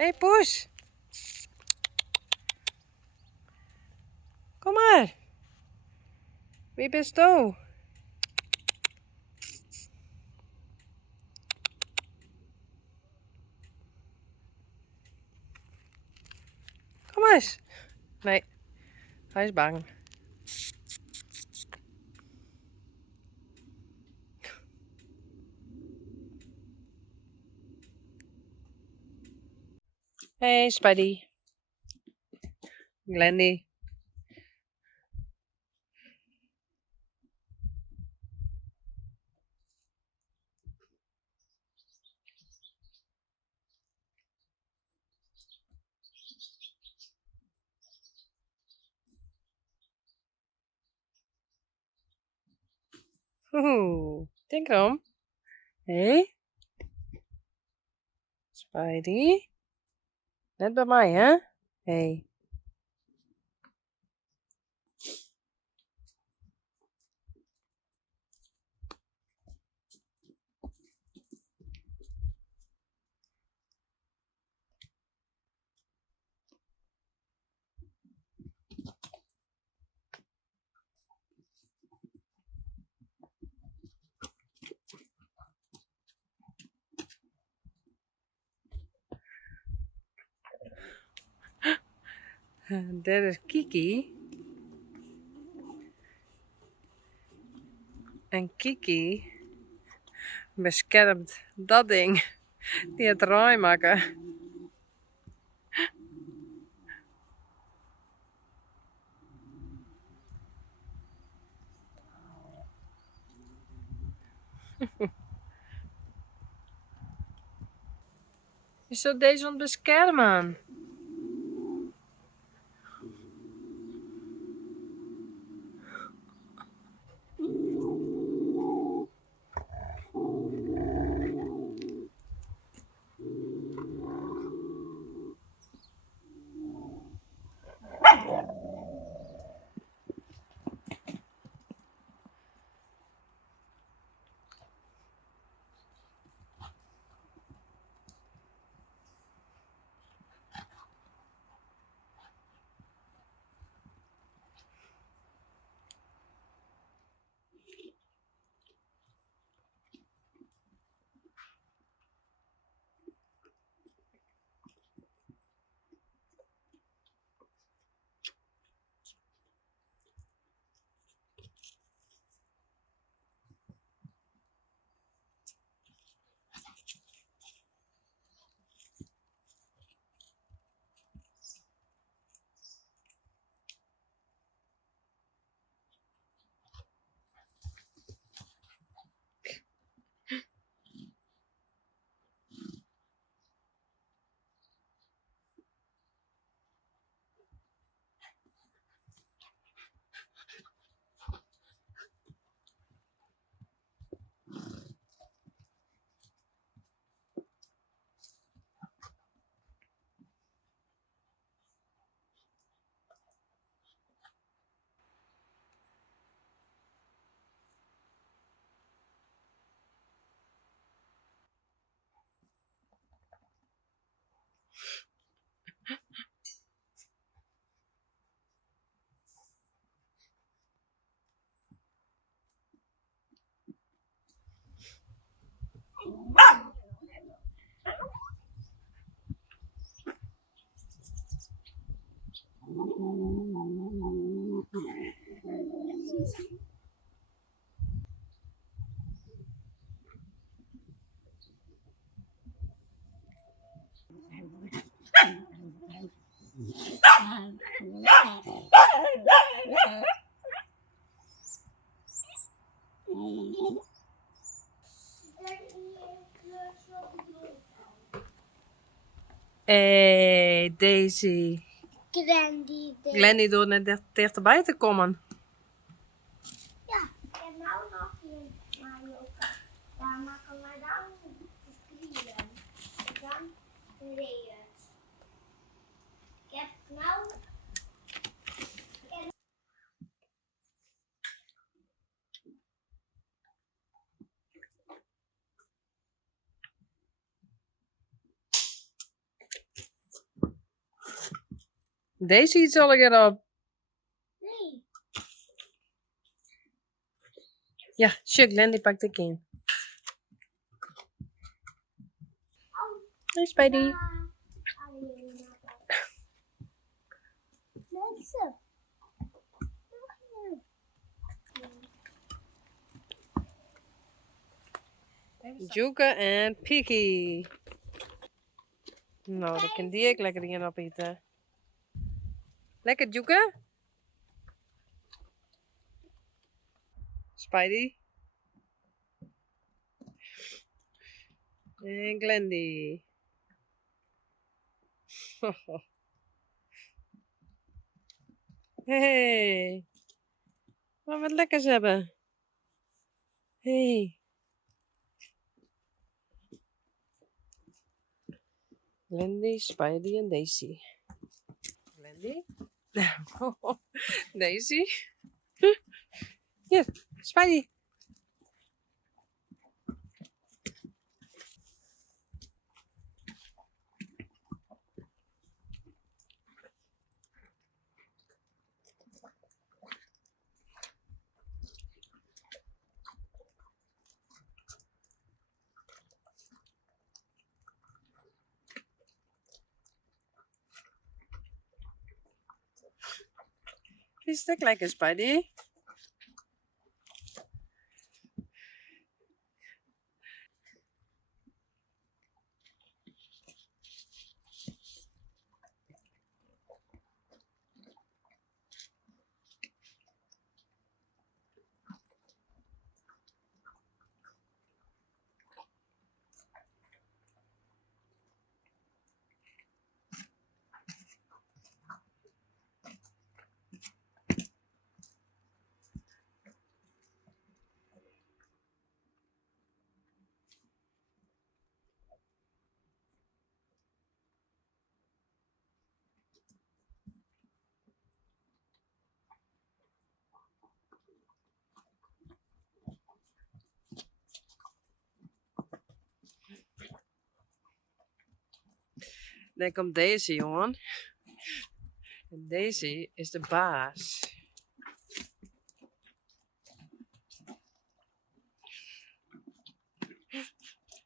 Hey poes, kom maar. Wie bist du? Kom eens. Nee, hij is bang. Hey Spidey, Glendy. Oeh, denk erom. Hey, Spidey. Net bij mij, hè? Hey. Dit is Kiki. En Kiki beschermt dat ding die het raai maken. Je zult deze hond beschermen. Hey Daisy. Glendy door net dichterbij te komen. Ja, ik heb nou nog een Mario Kart. Daar maken we dan de spieren. En dan de layers. Ik heb nou... Deze iets al erop. Nee. Ja, shit, Glenn die pakt ik in. Oh. Hey Spidey. Ja. Mensen. Nog hier. Joeke en Piki. Nou, dan kan die ik lekker hier op eten. Lekker Joeke? Spidey. En Glendy. Hey. Wat wat lekkers hebben. Hey. Glendy, Spidey en Daisy. Glendy. Daisy. Hier, Spidey. Is het lekker, Spidey? Dan komt Daisy, jongen. En Daisy is de baas.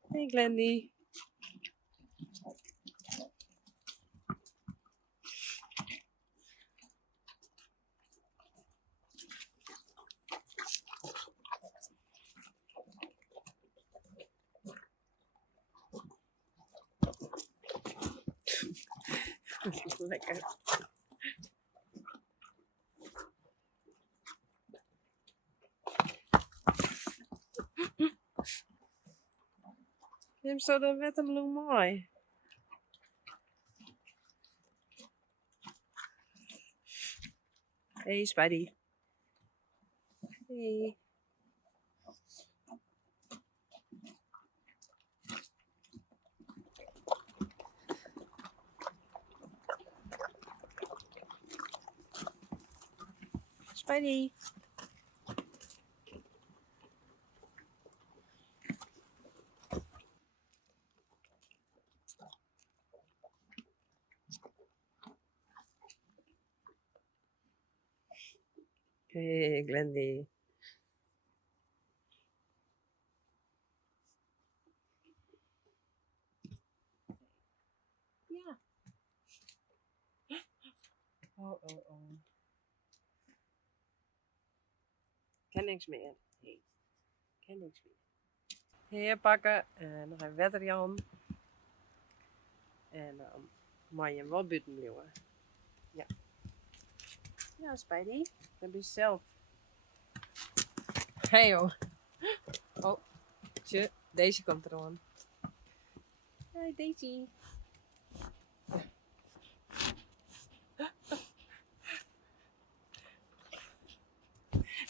Hey Glendy. Lekker. Neem zo de witte bloem mooi. Hey Spidey. Hey. Spidey. Hey Glendy. Ja. Oh. Ken niks meer. Nee. Ken niks meer. Heer pakken en nog een wetterjan. En dan mag je hem wel buiten blijven. Ja. Ja, Spidey. Dat ben je zelf. Hey joh. Oh, tje, Daisy komt er aan. Hey Daisy.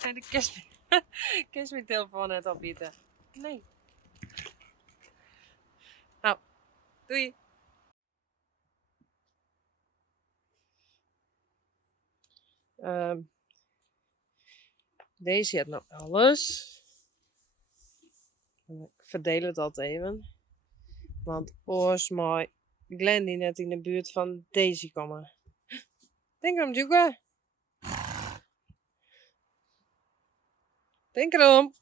Nee, de kerst telefoon net opbieden. Nee. Nou, doei. Deze heeft nog alles. Ik verdeel het altijd even. Want oors mooi Glenn die net in de buurt van Daisy komen. Denk erom, Juga. Denk erom.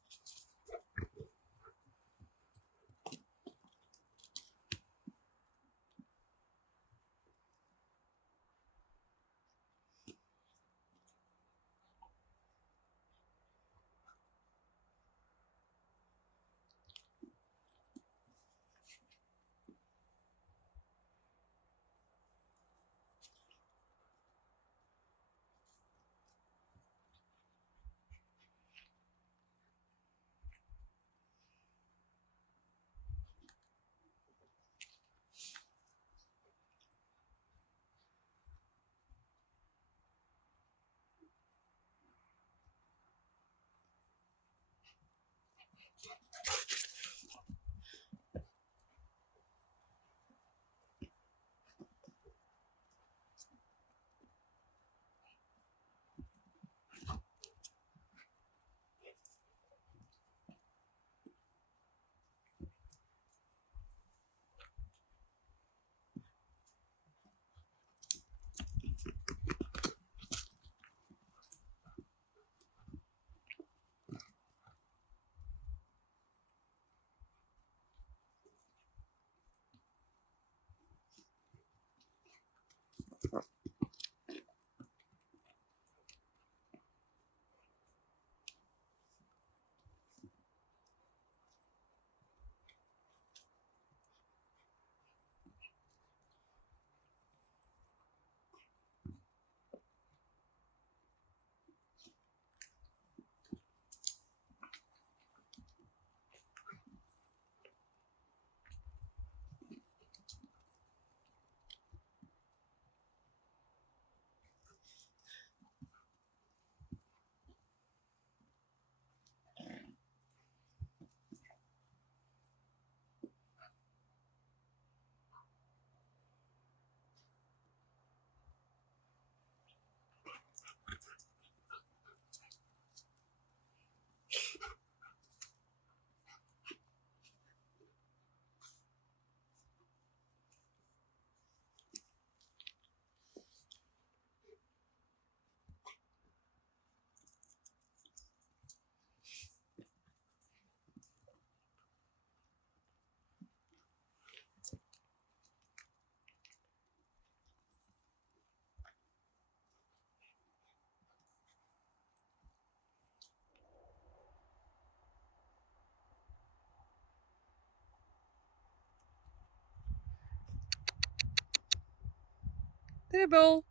Dribbel.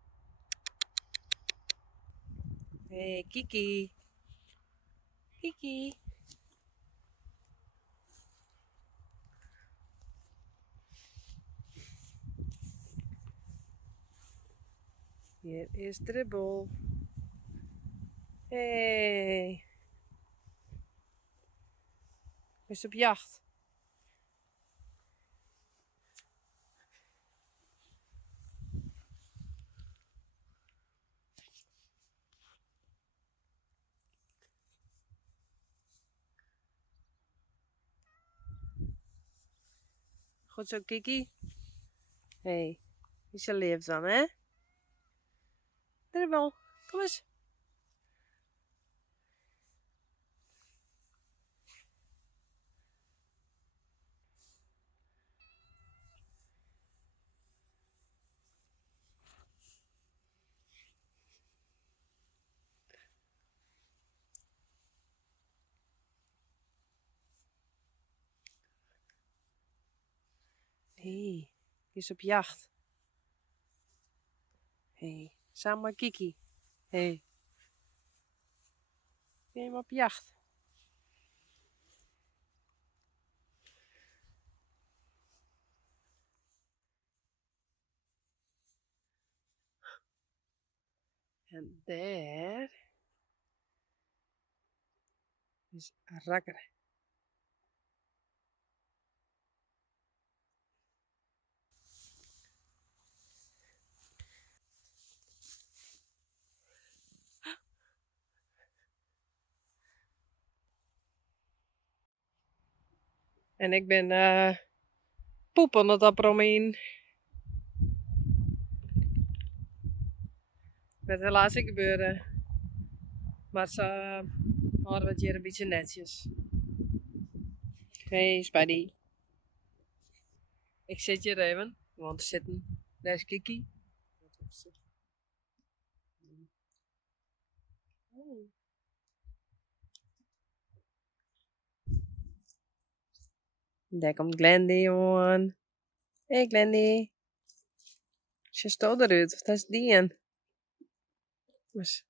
Hey, Kiki. Kiki. Hier is Dribbel. Hey. Is op jacht. Goed zo, Kiki. Hey, is je lief dan, hè? Dribbel, kom eens. Hey, is op jacht. Hey, samen met Kiki. Hey. Ben je hem op jacht? En daar is Rakker. En ik ben poep aan het apromien. Met helaas niet gebeuren. Maar ze houden het hier een beetje netjes. Hey Spidey. Ik zit hier even. Want er zitten. Daar is Kiki. Daar komt Glendy, jongen. Hey Glendy. Ze stoot eruit. Wat is die een? Dus.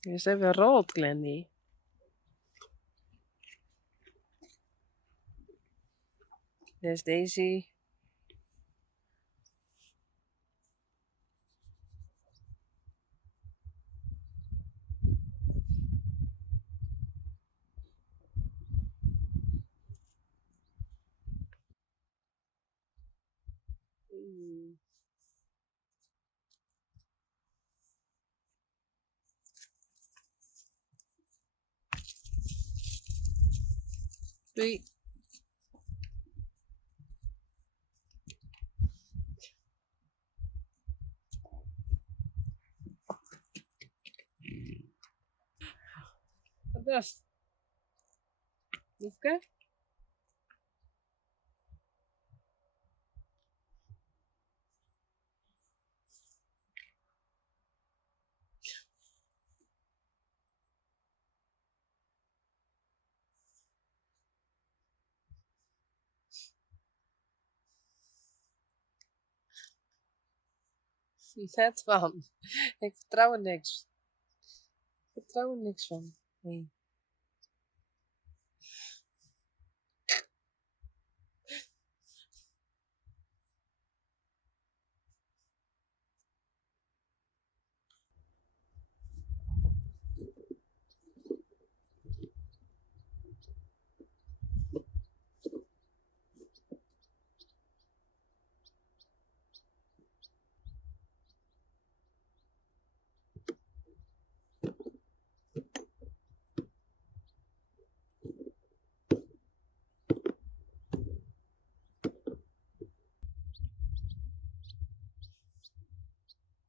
Je is even rood, Glendy. Daar is Daisy. Doei. Wat is het? Loefke? Net van. Ik vertrouw er niks. Ik vertrouw er niks van. Nee.